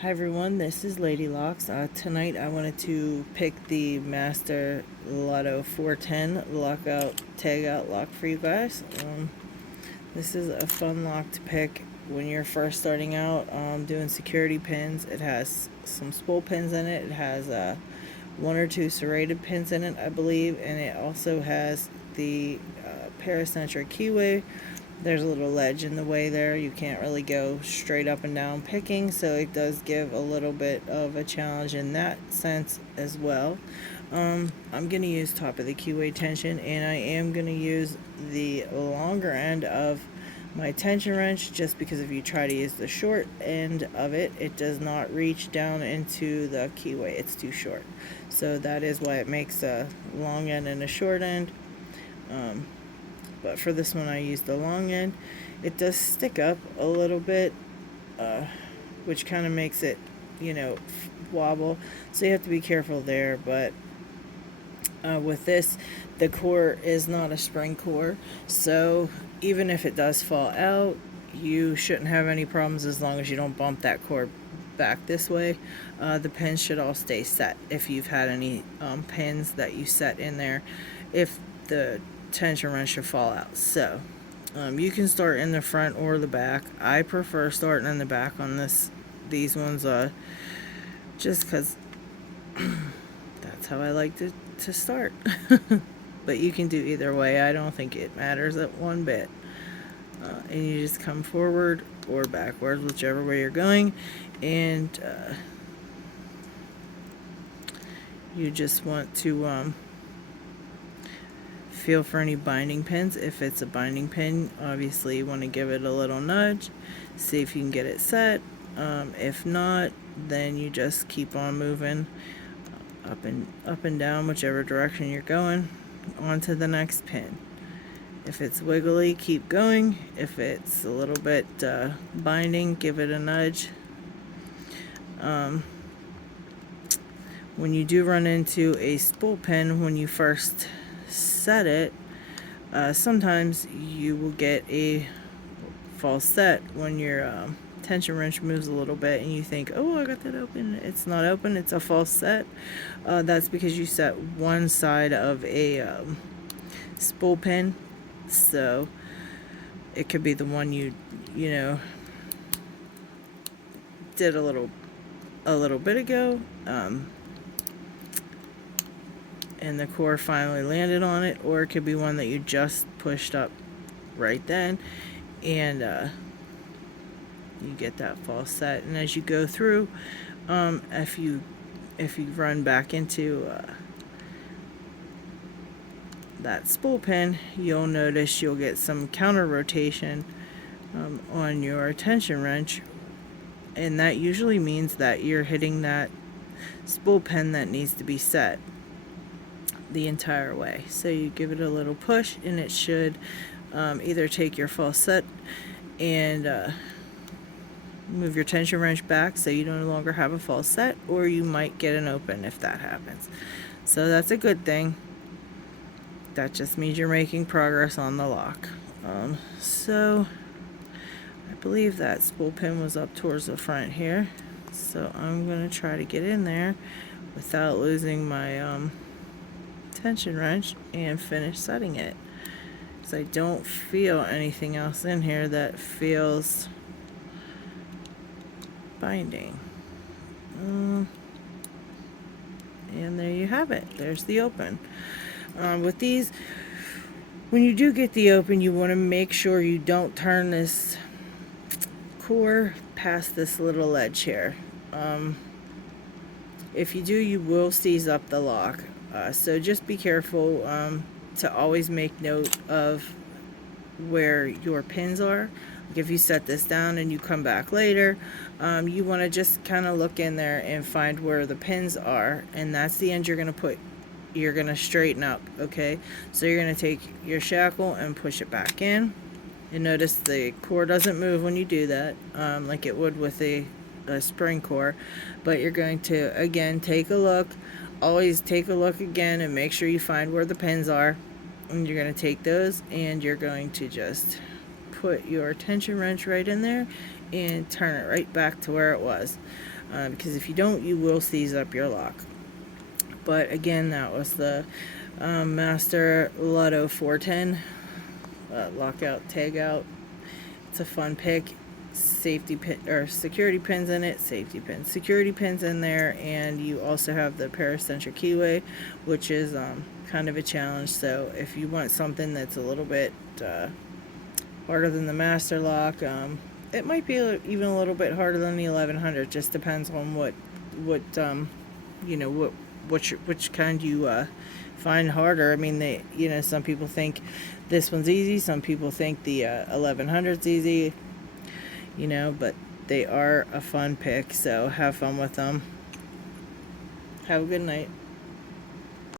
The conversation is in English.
Hi everyone, this is Lady Locks. Tonight I wanted to pick the Master LOTO 410 lockout tagout lock for you guys. This is a fun lock to pick when you're first starting out doing security pins. It has some spool pins in it. It has one or two serrated pins in it, I believe, and it also has the paracentric keyway. There's a little ledge in the way there. You can't really go straight up and down picking, so it does give a little bit of a challenge in that sense as well. I'm going to use top of the keyway tension, and I am going to use the longer end of my tension wrench, just because if you try to use the short end of it, it does not reach down into the keyway. It's too short. So that is why it makes a long end and a short end. But for this one I used the long end. It does stick up a little bit, which kind of makes it, wobble. So you have to be careful there. But with this, the core is not a spring core. So even if it does fall out, you shouldn't have any problems as long as you don't bump that core back this way. The pins should all stay set if you've had any pins that you set in there. If the tension wrench should fall out. So you can start in the front or the back. I prefer starting in the back on these ones, just because that's how I like to start. But you can do either way. I don't think it matters at one bit. And you just come forward or backwards, whichever way you're going, and you just want to feel for any binding pins. If it's a binding pin, obviously you want to give it a little nudge, see if you can get it set. If not, then you just keep on moving up and down, whichever direction you're going, onto the next pin. If it's wiggly, keep going. If it's a little bit binding, give it a nudge. When you do run into a spool pin when you first set it, sometimes you will get a false set when your tension wrench moves a little bit and you think, oh, I got that open. It's not open, it's a false set. That's because you set one side of a spool pin, so it could be the one you did a little bit ago, and the core finally landed on it, or it could be one that you just pushed up right then, and you get that false set. And as you go through, if you run back into that spool pin, you'll notice you'll get some counter rotation on your tension wrench, and that usually means that you're hitting that spool pin that needs to be set the entire way. So you give it a little push, and it should either take your false set and move your tension wrench back so you no longer have a false set, or you might get an open if that happens. So that's a good thing. That just means you're making progress on the lock. So I believe that spool pin was up towards the front here, so I'm going to try to get in there without losing my tension wrench and finish setting it, because I don't feel anything else in here that feels binding. And there you have it. There's the open. With these, when you do get the open, you want to make sure you don't turn this core past this little ledge here. If you do, you will seize up the lock. So just be careful to always make note of where your pins are. Like if you set this down and you come back later, you want to just kind of look in there and find where the pins are, and that's the end you're going to straighten up. Okay, so you're going to take your shackle and push it back in, and notice the core doesn't move when you do that, like it would with a spring core. But you're going to again take a look. Always take a look again and make sure you find where the pins are, and you're going to take those and you're going to just put your tension wrench right in there and turn it right back to where it was. Because if you don't, you will seize up your lock. But again, that was the Master LOTO 410 lockout tagout. It's a fun pick. Safety pin or security pins in it, safety pins, security pins in there, and you also have the paracentric keyway, which is kind of a challenge. So if you want something that's a little bit harder than the master lock, it might be even a little bit harder than the 1100. Just depends on what you know which kind you find harder. I mean, some people think this one's easy, some people think the 1100's easy, but they are a fun pick, so have fun with them. Have a good night.